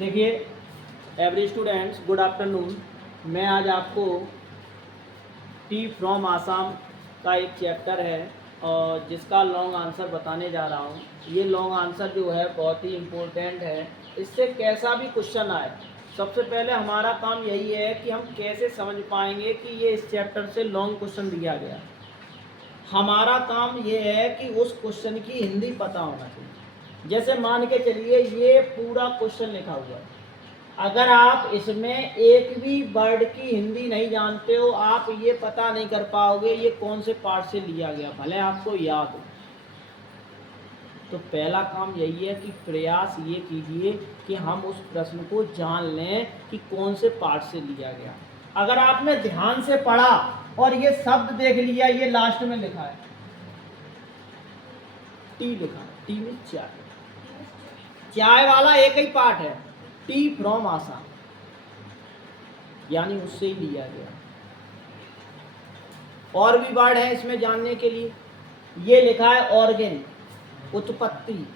देखिए every students, good afternoon. मैं आज आपको टी फ्रॉम आसाम का एक चैप्टर है और जिसका लॉन्ग आंसर बताने जा रहा हूँ। ये लॉन्ग आंसर जो है बहुत ही इम्पोर्टेंट है। इससे कैसा भी क्वेश्चन आए, सबसे पहले हमारा काम यही है कि हम कैसे समझ पाएंगे कि ये इस चैप्टर से लॉन्ग क्वेश्चन दिया गया। हमारा काम ये है कि उस क्वेश्चन की हिंदी पता होना चाहिए। जैसे मान के चलिए ये पूरा क्वेश्चन लिखा हुआ है, अगर आप इसमें एक भी वर्ड की हिंदी नहीं जानते हो, आप ये पता नहीं कर पाओगे ये कौन से पार्ट से लिया गया, भले आपको याद हो। तो पहला काम यही है कि प्रयास ये कीजिए कि हम उस प्रश्न को जान लें कि कौन से पार्ट से लिया गया। अगर आपने ध्यान से पढ़ा और ये शब्द देख लिया, ये लास्ट में लिखा है टी, लिखा है टी में चाय, चाय वाला एक ही पार्ट है, टी फ्रॉम आसाम, यानी उससे ही लिया गया। और भी वर्ड है इसमें जानने के लिए। ये लिखा है ऑर्गन, उत्पत्ति।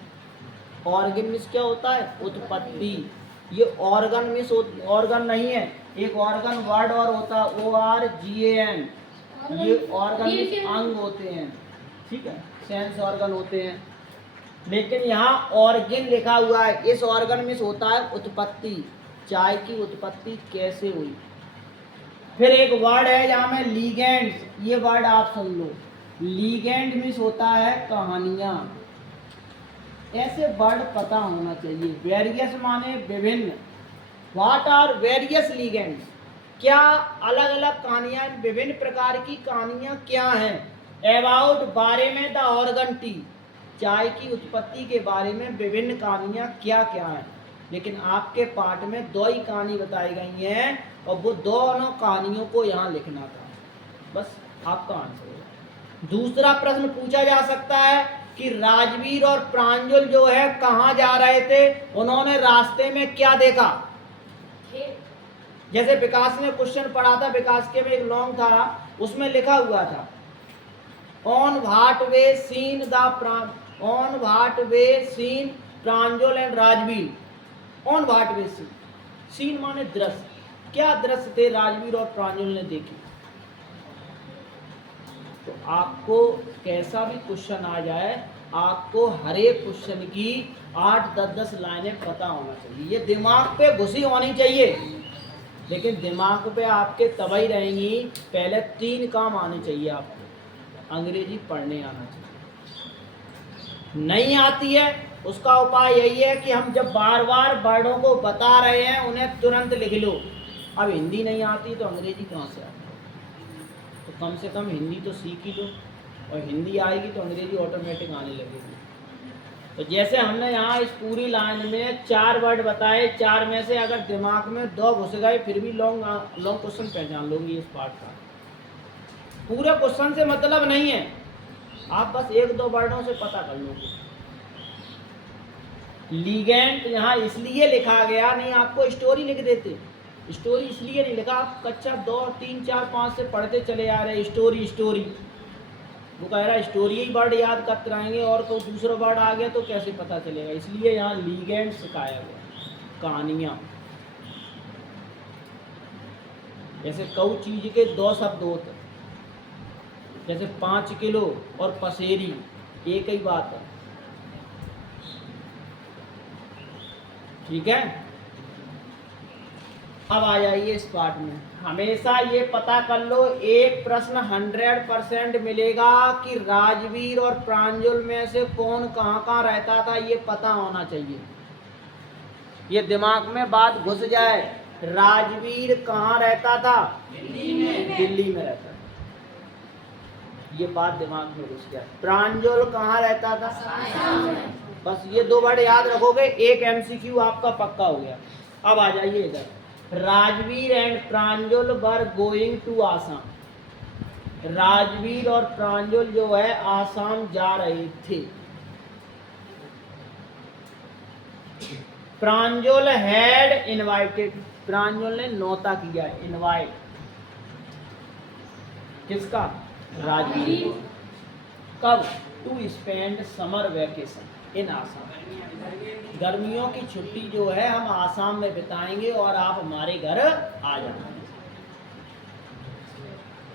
ऑर्गन मीन्स क्या होता है? उत्पत्ति। ये ऑर्गन मीन्स ऑर्गन नहीं है, एक ऑर्गन वर्ड और होता है ORGAN। ये ऑर्गन मीन्स अंग होते हैं, ठीक है, सेंस ऑर्गन होते हैं। लेकिन यहाँ ऑर्गन लिखा हुआ है, इस ऑर्गन मीन्स होता है उत्पत्ति, चाय की उत्पत्ति कैसे हुई। फिर एक वर्ड है जहाँ में लीगेंड्स, ये वर्ड आप सुन लो। लीगेंड मीन्स होता है कहानियाँ। ऐसे वर्ड पता होना चाहिए। वेरियस माने विभिन्न। What are various legends? क्या अलग अलग कहानियाँ, विभिन्न प्रकार की कहानियाँ क्या हैं। अबाउट, बारे में, द ऑर्गन टी, चाय की उत्पत्ति के बारे में विभिन्न कहानियाँ क्या क्या हैं। लेकिन आपके पाठ में दो ही कहानी बताई गई हैं और वो दोनों कहानियों को यहाँ लिखना था, बस आपका आंसर होगा। दूसरा प्रश्न पूछा जा सकता है कि राजवीर और प्रांजल जो है कहाँ जा रहे थे, उन्होंने रास्ते में क्या देखा। जैसे विकास ने क्वेश्चन पढ़ा था, विकास के में एक लॉन्ग था, उसमें लिखा हुआ था on what we seen Pranjal and Rajveer. On what we seen, seen माने दृश्य, क्या दृश्य थे राजवीर और प्रांजल ने देखे। तो आपको कैसा भी क्वेश्चन आ जाए, आपको हर एक क्वेश्चन की 8-10 लाइनें पता होना चाहिए। ये दिमाग पे घुसी होनी चाहिए। लेकिन दिमाग पे आपके तभी रहेंगी, पहले 3 काम आने चाहिए आपको। अंग्रेजी पढ़ने आना चाहिए। नहीं आती है, उसका उपाय यही है कि हम जब बार बार वर्डों को बता रहे हैं उन्हें तुरंत लिख लो। अब हिंदी नहीं आती तो अंग्रेजी कहाँ से आती? तो कम से कम हिंदी तो सीख ही लो, और हिंदी आएगी तो अंग्रेजी ऑटोमेटिक आने लगेगी। तो जैसे हमने यहाँ इस पूरी लाइन में 4 वर्ड बताए, 4 में से अगर दिमाग में 2 घुस गए फिर भी लॉन्ग क्वेश्चन पहचान लोगे इस पार्ट का। पूरे क्वेश्चन से मतलब नहीं है, आप बस 1-2 वर्डों से पता कर लोगे। लीगेंड यहाँ इसलिए लिखा गया, नहीं आपको स्टोरी लिख देते। स्टोरी इसलिए नहीं लिखा, आप कक्षा 2, 3, 4, 5 से पढ़ते चले आ रहे स्टोरी स्टोरी। वो कह रहा है स्टोरी ही वर्ड याद करते रहेंगे और तो दूसरा वर्ड आ गया तो कैसे पता चलेगा। इसलिए यहाँ लीगेंड सिखाया गया, कहानियाँ। जैसे कऊ चीज के 2 शब्द होते, जैसे 5 किलो और पसेरी एक ही बात है, ठीक है। अब आ जाइए इस पार्ट में। हमेशा ये पता कर लो, एक प्रश्न 100% मिलेगा कि राजवीर और प्रांजल में से कौन कहाँ कहाँ रहता था, ये पता होना चाहिए। ये दिमाग में बात घुस जाए, राजवीर कहाँ रहता था? दिल्ली में रहता था, ये बात दिमाग में घुस गया। प्रांजल कहाँ रहता था? बस ये 2 वर्ड याद रखोगे, एक MCQ आपका पक्का हो गया। अब आ जाइए इधर, Rajveer and Pranjal were going to Assam. Rajveer और प्रांजल जो है आसाम जा रहे थे। प्रांजल हैड इनवाइटेड, प्रांजल ने न्योता किया, इनवाइट किसका? राजवीर। कब? टू स्पेंड समर वेकेशन, इन आसाम। गर्मियों की छुट्टी जो है हम आसाम में बिताएंगे और आप हमारे घर आ जाना।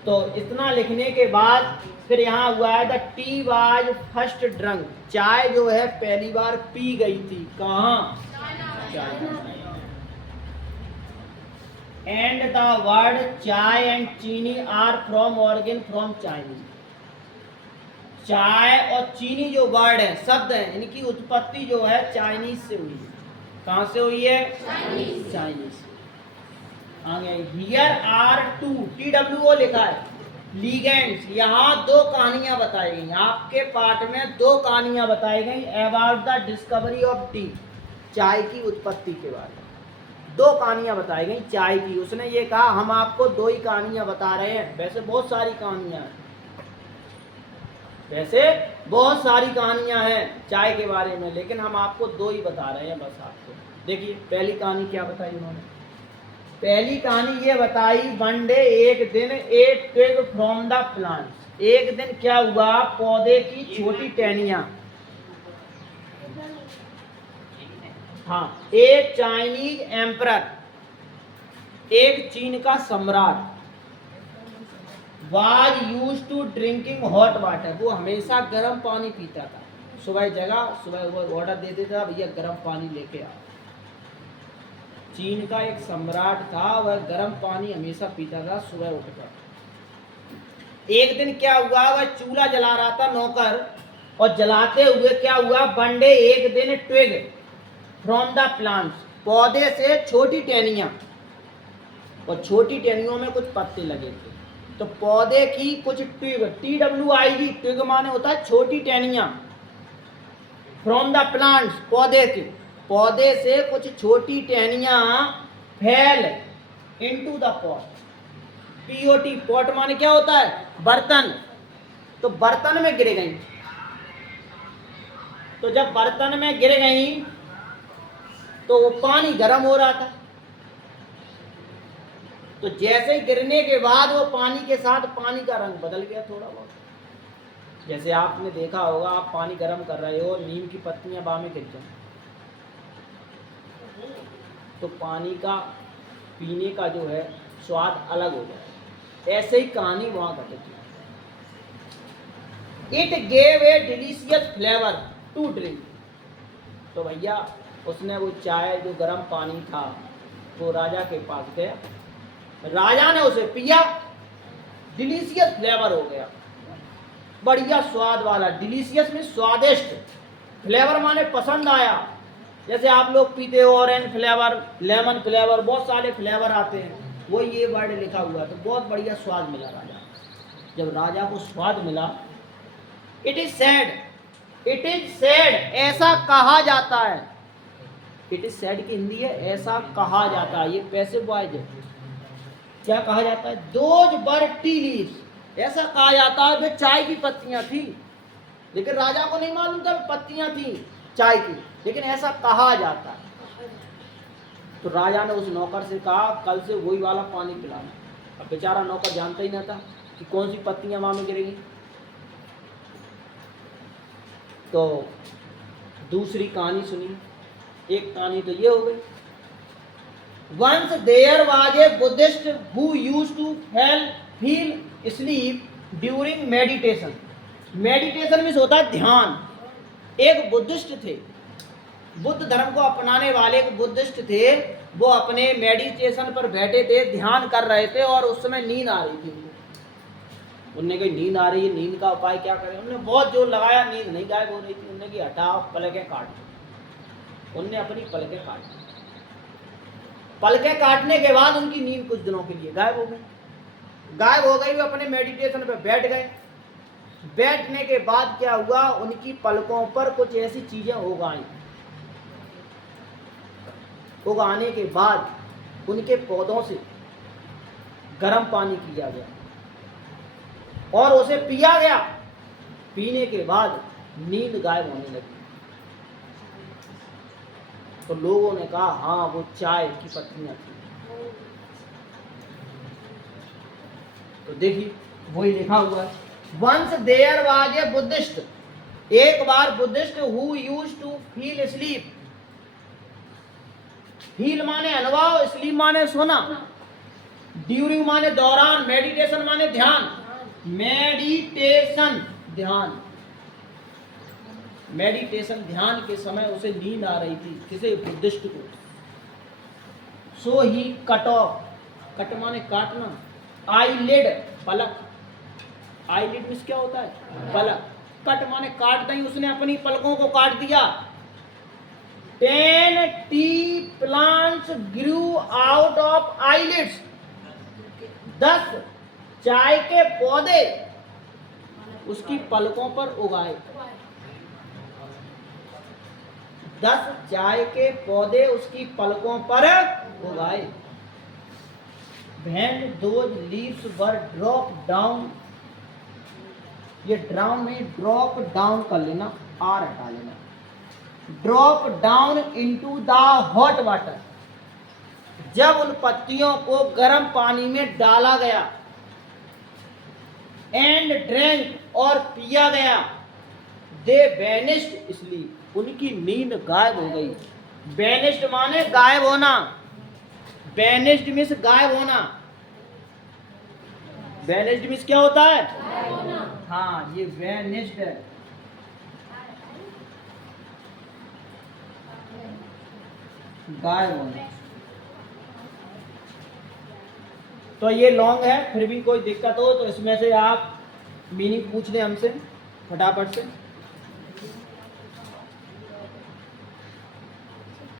तो इतना लिखने के बाद फिर यहाँ हुआ है the tea was first drunk, चाय जो है पहली बार पी गई थी कहाँ? China. And the word chai and chini are from origin from Chinese. चाय और चीनी जो वर्ड है, शब्द है, इनकी उत्पत्ति जो है चाइनीज से हुई है। कहाँ से हुई है? चाइनीज। आगे हियर आर टू, TWO लिखा है, लीगेंड्स। यहाँ दो कहानियां बताई गई, आपके पाठ में दो कहानियां बताई गई about the discovery of T, चाय की उत्पत्ति के बारे में दो कहानियां बताई गई चाय की। उसने ये कहा हम आपको दो ही कहानियां बता रहे हैं, वैसे बहुत सारी कहानियां हैं, वैसे बहुत सारी कहानियां हैं चाय के बारे में, लेकिन हम आपको दो ही बता रहे हैं बस आपको। देखिए पहली कहानी क्या बताई उन्होंने। पहली कहानी ये बताई, वन डे, एक दिन, ए ट्विग फ्रॉम द प्लांट। एक दिन क्या हुआ, पौधे की छोटी टहनियां, हाँ, एक चाइनीज एम्परर, एक चीन का सम्राट, was use to drinking hot water, वो हमेशा गर्म पानी पीता था। सुबह जगह, सुबह वो ऑर्डर दे देता भैया गर्म पानी लेके आओ। चीन का एक सम्राट था, वह गर्म पानी हमेशा पीता था सुबह उठकर। एक दिन क्या हुआ, वह चूल्हा जला रहा था नौकर, और जलाते हुए क्या हुआ, वन डे, एक दिन, ट्विग फ्रॉम द प्लांट्स, पौधे से छोटी टहनियां, और छोटी टहनियों में कुछ पत्ते लगे थे, तो पौधे की कुछ ट्विग, TWIG, ट्विग माने होता है छोटी टहनियां, फ्रॉम द प्लांट्स, पौधे के, पौधे से कुछ छोटी टहनियां फैल into the pot, POT, pot माने क्या होता है, बर्तन, तो बर्तन में गिर गई। तो जब बर्तन में गिर गई तो वो पानी गर्म हो रहा था, तो जैसे ही गिरने के बाद वो पानी के साथ पानी का रंग बदल गया थोड़ा बहुत। जैसे आपने देखा होगा, आप पानी गर्म कर रहे हो, नीम की पत्तियां बाह में गिर जाए तो पानी का पीने का जो है स्वाद अलग हो जाए, ऐसे ही कहानी वहां घटित। It gave a delicious flavour to drink, तो भैया उसने वो चाय जो गर्म पानी था वो राजा के पास गया, राजा ने उसे पिया, डिलीशियस फ्लेवर हो गया, बढ़िया स्वाद वाला, डिलीशियस में स्वादिष्ट, फ्लेवर माने पसंद आया। जैसे आप लोग पीते हो ऑरेंज फ्लेवर, लेमन फ्लेवर, बहुत सारे फ्लेवर आते हैं, वो ये वर्ड लिखा हुआ, तो बहुत बढ़िया स्वाद मिला राजा। जब राजा को स्वाद मिला, it is sad, it is sad, ऐसा कहा जाता है, इट इज सैड की हिंदी है ऐसा कहा जाता है, ये पैसिव वॉइस है। क्या कहा जाता है, दोज वर टी लीव्स, ऐसा कहा जाता है वे चाय की पत्तियां थी, लेकिन राजा को नहीं मालूम था पत्तियां थी चाय की, लेकिन ऐसा कहा जाता है। तो राजा ने उस नौकर से कहा कल से वही वाला पानी पिलाना। अब बेचारा नौकर जानता ही ना था कि कौन सी पत्तियां वहां में गिरेगी। तो दूसरी कहानी सुनी, एक कहानी तो ये हो गई, once there was a Buddhist who used to feel sleep during meditation. Meditation means होता है ध्यान। एक बुद्धिस्ट थे, बुद्ध धर्म को अपनाने वाले एक बुद्धिस्ट थे, वो अपने मेडिटेशन पर बैठे थे, ध्यान कर रहे थे, और उस समय नींद आ रही थी उनको। उनने कही नींद आ रही है, नींद का उपाय क्या करें। उन्होंने बहुत जोर लगाया, नींद नहीं गायब हो रही थी। उन्होंने की हटाओ, पलकें काट दो। उनने अपनी पलकें काट दी। पलकें काटने के बाद उनकी नींद कुछ दिनों के लिए गायब हो गई। गायब हो गई, वो अपने मेडिटेशन पे बैठ गए। बैठने के बाद क्या हुआ, उनकी पलकों पर कुछ ऐसी चीजें उगाई। उगाने के बाद उनके पौधों से गर्म पानी पिया गया और उसे पिया गया। पीने के बाद नींद गायब होने लगी। तो लोगों ने कहा हाँ वो चाय की पत्तियां थी। तो देखिए वही लिखा हुआ है, once there was a Buddhist एक बार Buddhist who used to feel sleep, feel माने अनुभव, स्लीप माने सोना, ड्यूरिंग माने दौरान, मेडिटेशन माने ध्यान, मेडिटेशन ध्यान, मेडिटेशन ध्यान के समय उसे नींद आ रही थी, किसे? बुद्धिस्ट को। सो ही कट ऑफ, कट माने काटना, आईलिड पलक, आईलिड मींस क्या होता है? पलक। कट माने काटता ही उसने अपनी पलकों को काट दिया। 10 T plants Guru out of eyelids, 10 चाय के पौधे उसकी पलकों पर उगाए, 10 चाय के पौधे उसकी पलकों पर उगाए। When those leaves were dropped down, ये ड्राउन में ड्रॉप डाउन कर लेना, आर हटा लेना, drop down into the hot water, जब उन पत्तियों को गर्म पानी में डाला गया, एंड ड्रैंक और पिया गया, दे वेनिस्ड स्लीप, उनकी नींद गायब हो गई। वेनिस्ड माने गायब होना, वेनिस्ड मीन्स गायब होना, वेनिस्ड मीन्स क्या होता है? हाँ, ये वेनिस्ड है, गायब होना। तो ये लॉन्ग है, फिर भी कोई दिक्कत हो तो इसमें से आप मीनिंग पूछ लें हमसे फटाफट से।